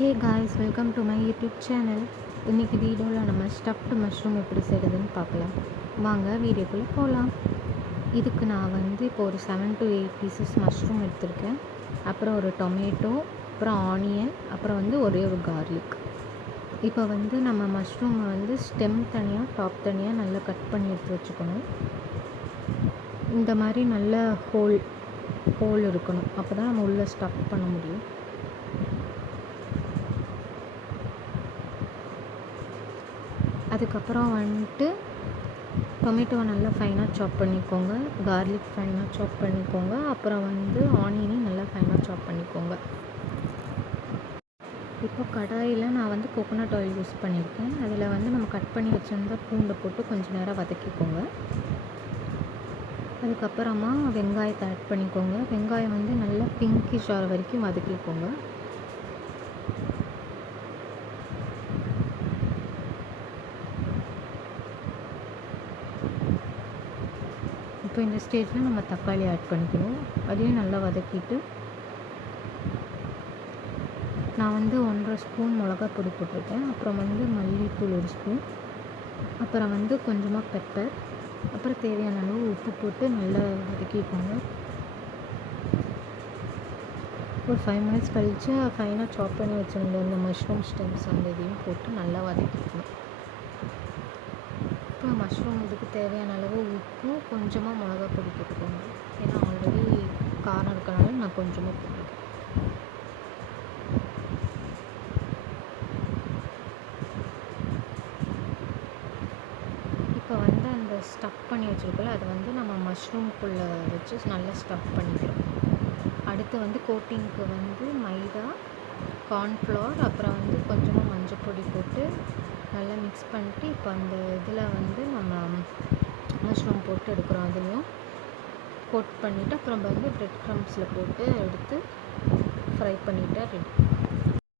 Hey guys, welcome to my YouTube channel. இன்றைக்கி வீடியோவில் நம்ம ஸ்டஃப்டு மஷ்ரூம் எப்படி செய்கிறதுன்னு பார்க்கலாம். வாங்க வீடியோக்குள்ளே போகலாம். இதுக்கு நான் இப்போ ஒரு 7 to 8 பீசஸ் மஷ்ரூம் எடுத்திருக்கேன். அப்புறம் ஒரு டொமேட்டோ, அப்புறம் ஆனியன், அப்புறம் ஒரே ஒரு கார்லிக். இப்போ நம்ம மஷ்ரூமை ஸ்டெம் தனியாக டாப் தனியாக நல்லா கட் பண்ணி எடுத்து வச்சுக்கணும். இந்த மாதிரி நல்ல ஹோல் இருக்கணும். அப்போ தான் நம்ம உள்ளே ஸ்டஃப் பண்ண முடியும். அதுக்கப்புறம் டொமேட்டோவை நல்லா ஃபைனாக சாப் பண்ணிக்கோங்க, கார்லிக் ஃபைனாக சாப் பண்ணிக்கோங்க, அப்புறம் ஆனியனையும் நல்லா ஃபைனாக சாப் பண்ணிக்கோங்க. இப்போ கடாயில் நான் கோகோனட் ஆயில் யூஸ் பண்ணியிருக்கேன். அதில் நம்ம கட் பண்ணி வச்சுருந்தா பூண்டை போட்டு கொஞ்சம் நேரம் வதக்கிக்கோங்க. அதுக்கப்புறமா வெங்காயத்தை ஆட் பண்ணிக்கோங்க. வெங்காயம் நல்லா பிங்கிஷ் ஆகிற வரைக்கும் வதக்கிக்கோங்க. இப்போ இந்த ஸ்டேஜில் நம்ம தக்காளி ஆட் பண்ணிக்கணும். அதையும் நல்லா வதக்கிட்டு நான் 1.5 ஸ்பூன் மிளகாய் பொடி போட்டிருக்கேன். அப்புறம் மல்லித்தூள் 1 ஸ்பூன், அப்புறம் கொஞ்சமாக பெப்பர், அப்புறம் தேவையான அளவு உப்பு போட்டு நல்லா வதக்கிக்கோங்க. ஒரு 5 மினிட்ஸ் கழித்து ஃபைனாக சாப் பண்ணி வச்சுருந்த இந்த மஷ்ரூம் ஸ்டெம்ஸ் இதையும் போட்டு நல்லா வதக்கிக்கணும். இப்போ மஷ்ரூம் இதுக்கு தேவையான அளவு உப்பு, கொஞ்சமாக மிளகா பொடி போட்டுக்கோங்க. ஏன்னா ஆல்ரெடி காரம் இருக்கனால நான் கொஞ்சமாக போட்டுருக்கேன். இப்போ அந்த ஸ்டஃப் பண்ணி வச்சுருக்கோம்ல, அதை நம்ம மஷ்ரூம்குள்ளே வச்சு நல்லா ஸ்டஃப் பண்ணிக்கிறோம். அடுத்து கோட்டிங்க்கு மைதா, கார்ன்ஃப்ளவர், அப்புறம் கொஞ்சமாக மஞ்சள் பொடி போட்டு நல்லா மிக்ஸ் பண்ணிட்டு இப்போ அந்த இதில் நம்ம மஷ்ரூம் போட்டு எடுக்கிறோம். அதுலேயும் கோட் பண்ணிவிட்டு அப்புறம் ப்ரெட் க்ரம்ஸில் போட்டு எடுத்து ஃப்ரை பண்ணிவிட்டு ரெடி.